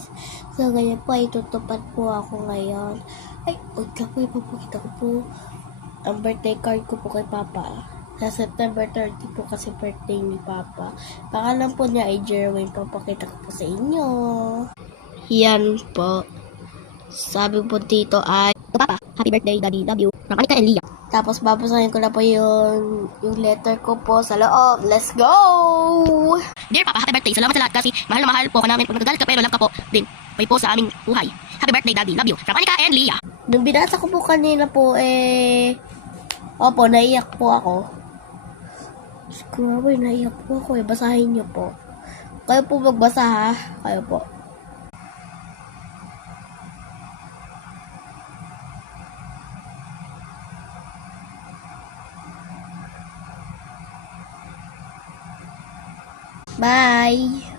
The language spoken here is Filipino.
guys. So ganyan po ay tutupad po ako ngayon. Ay, huwag ka po, ipapakita ko po ang birthday card ko po kay Papa. Sa September 30 po kasi birthday ni Papa. Pangalan po niya ay Jerwin. Papakita ko po sa inyo. Yan po. Sabi po dito ay, Papa, happy birthday, Daddy, love you. From Anika and Lia. Tapos babasahin ko na po yung letter ko po sa loob. Let's go! Dear Papa, happy birthday. Salamat sa lahat kasi mahal na mahal po ka namin. Kung nagagalit ka pero love ka po din. May po sa aming buhay. Happy birthday, Daddy, love you. From Anika and Lia. Nung binasa ko po kanina po, opo, naiyak po ako. Grabe, naiyak po ako. Basahin niyo po. Kayo po magbasa ha. Kayo po. Bye!